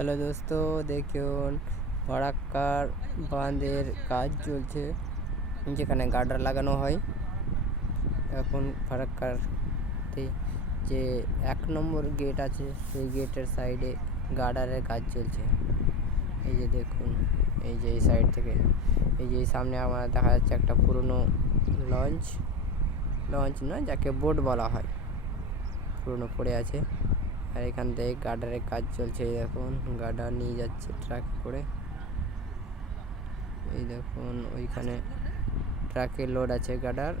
Hello দোস্ত, দেখুন ফারাক্কার বাঁধের কাজ চলছে, যেখানে গার্ডার লাগানো হয়। এখন ফারাক্কার যে 1 নম্বর গেট আছে, সেই গেটের সাইডে গার্ডারের কাজ চলছে। এই যে দেখুন, এই যে এই সাইড থেকে, এই যে সামনে আমার দেখা যাচ্ছে একটা পুরনো লঞ্চ নয়, যাকে বোট বলা হয়, পুরনো পড়ে আছে। আর এখান থেকে গার্ডারের কাজ চলছে। এই দেখুন, গার্ডার নিয়ে যাচ্ছে ট্রাক করে। এই দেখুন, ওইখানে ট্রাকে লোড আছে গার্ডার।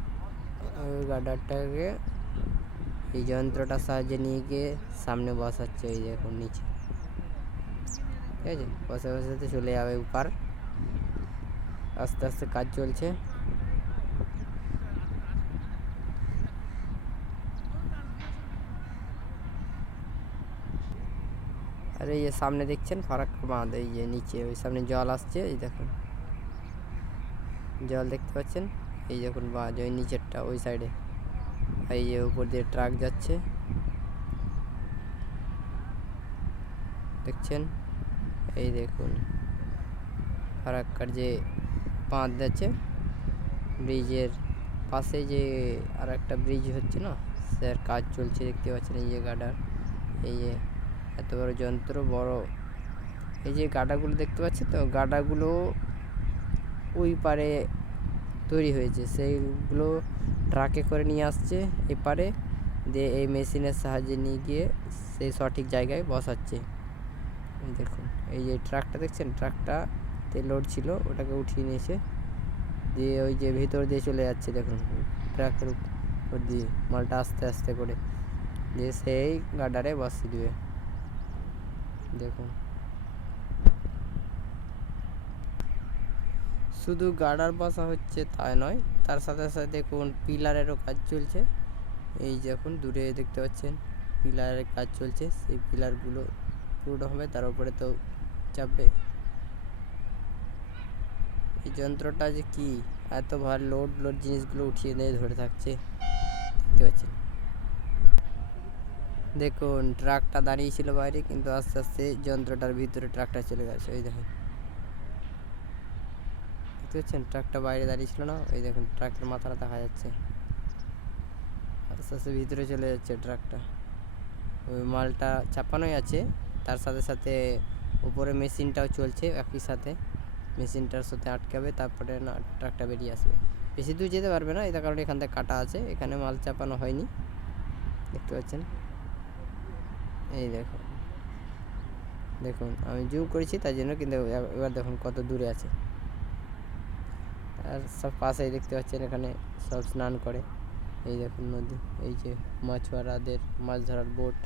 ওই গার্ডারটাকে এই যন্ত্রটার সাহায্যে নিয়ে গিয়ে সামনে বসাচ্ছে। এই দেখুন নিচে, ঠিক আছে, বসে চলে যাবে উপর। আস্তে আস্তে কাজ চলছে। আর এই যে সামনে দেখছেন ফারাক্কা বাঁধ, এই যে নিচে ওই সামনে জল আসছে। এই দেখুন জল দেখতে পাচ্ছেন। এই দেখুন বাঁধ, ওই নিচেরটা ওই সাইডে। এই যে উপর দিয়ে ট্রাক যাচ্ছে, দেখছেন। এই দেখুন ফারাক্কার যে বাঁধ যাচ্ছে, ব্রিজের পাশে যে আর একটা ব্রিজ হচ্ছে না, স্যার কাজ চলছে, দেখতে পাচ্ছেন। এই যে গার্ডার, এই যে এত বড় যন্ত্র, বড় এই যে গার্ডারগুলো দেখতে পাচ্ছেন, তো গার্ডারগুলো ওই পারে তৈরি হয়েছে, সেইগুলো ট্রাকে করে নিয়ে আসছে এপারে, দিয়ে এই মেশিনের সাহায্যে নিয়ে গিয়ে সেই সঠিক জায়গায় বসাচ্ছে। এই দেখুন, এই যে ট্রাকটা দেখছেন, ট্রাকটাতে লোড ছিল, ওটাকে উঠিয়ে নিয়েছে, দিয়ে ওই যে ভিতর দিয়ে চলে যাচ্ছে। দেখুন ট্রাকের উপর দিয়ে মালটা আস্তে আস্তে করে দিয়ে সেই গার্ডারে বসিয়ে দিবে। দেখুন, শুধু গার্ডার বসা হচ্ছে তাই নয়, তার সাথে সাথে দেখুন পিলারেরও কাজ চলছে। এই দেখুন দূরে দেখতে পাচ্ছেন পিলারের কাজ চলছে। সেই পিলারগুলো পুরো হবে, তার উপরে তো চাপবে। এই যন্ত্রটা যে কি এত ভার লোড জিনিসগুলো উঠিয়ে নিয়ে ধরে থাকছে, দেখতে পাচ্ছেন। দেখুন ট্রাকটা দাঁড়িয়ে ছিল বাইরে, কিন্তু আস্তে আস্তে যন্ত্রটার ভিতরে ট্রাকটা চলে গেছে। এই দেখুন, দেখতে পাচ্ছেন, ট্রাকটা বাইরে দাঁড়িয়ে ছিল না, এই দেখুন ট্রাকের মাথাটা দেখা যাচ্ছে, আস্তে আস্তে ভিতরে চলে যাচ্ছে ট্রাকটা। ওই মালটা চাপানোই আছে, তার সাথে সাথে উপরে মেশিনটাও চলছে একই সাথে। মেশিনটার সাথে আটকাবে, তারপরে না ট্রাকটা বেরিয়ে আসবে। বেশি দূর যেতে পারবে না, এটা কারণে এখান থেকে কাটা আছে, এখানে মাল চাপানো হয়নি, দেখতে পাচ্ছেন। এই দেখুন, দেখুন আমি জুম করেছি তাই জন্য, কিন্তু এবার দেখুন কত দূরে আছে। আর সব পাশেই দেখতে পাচ্ছেন, এখানে সব স্নান করে। এই দেখুন নদী, এই যে মাছওয়ারাদের মাছ ধরার বোট,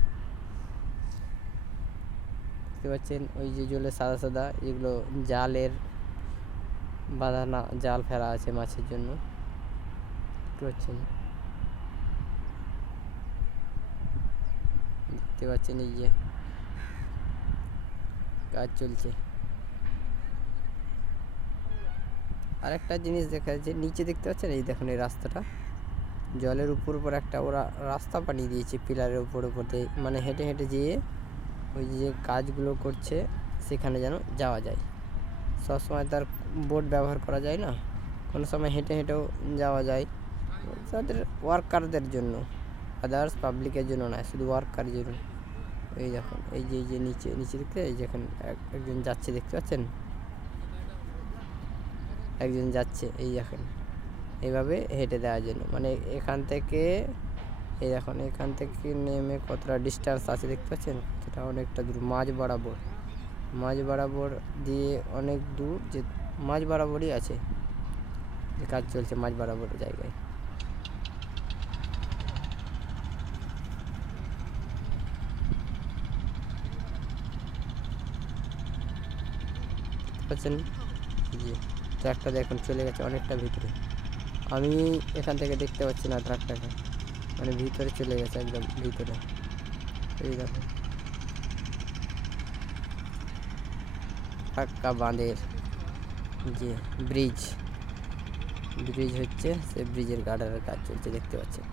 দেখতে পাচ্ছেন। ওই যে জলে সাদা সাদা, এগুলো জালের বাঁধানা, জাল ফেলা আছে মাছের জন্য, দেখতে পাচ্ছেন। দেখতে পাচ্ছেন এই যে কাজ চলছে। আরেকটা জিনিস দেখা যাচ্ছে নিচে, দেখতে পাচ্ছেন। এই দেখুন এই রাস্তাটা জলের উপর একটা ওরা রাস্তা বানিয়ে দিয়েছে পিলারের উপর দিয়ে, মানে হেঁটে হেঁটে যেয়ে ওই যে কাজগুলো করছে সেখানে যেন যাওয়া যায়। সবসময় তার বোট ব্যবহার করা যায় না, কোনো সময় হেঁটে হেঁটেও যাওয়া যায়। তাদের ওয়ার্কারদের জন্য, আদার্স পাবলিকের জন্য নয়, শুধু ওয়ার্কারের জন্য। এই দেখুন, এই যে নিচে দেখতে, এই যেখানে একজন যাচ্ছে, দেখতে পাচ্ছেন, একজন যাচ্ছে। এই দেখেন, এইভাবে হেঁটে দেওয়ার জন্য, মানে এখান থেকে, এই দেখুন এখান থেকে নেমে কতটা ডিস্টেন্স আছে, দেখতে পাচ্ছেন। সেটা অনেকটা দূর, মাঝ বরাবর দিয়ে অনেক দূর, যে মাঝ বরাবরই আছে, যে কাজ চলছে মাঝ বরাবর জায়গায়, পাচ্ছেন। জি, ট্রাকটা দেখুন চলে গেছে অনেকটা ভিতরে, আমি এখান থেকে দেখতে পাচ্ছি না ট্রাকটাকে, মানে ভিতরে চলে গেছে, একদম ভিতরে। এই দেখুন ফারাক্কা বাঁধের যে ব্রিজ হচ্ছে, সেই ব্রিজের গার্ডারের কাজ চলছে, দেখতে পাচ্ছেন।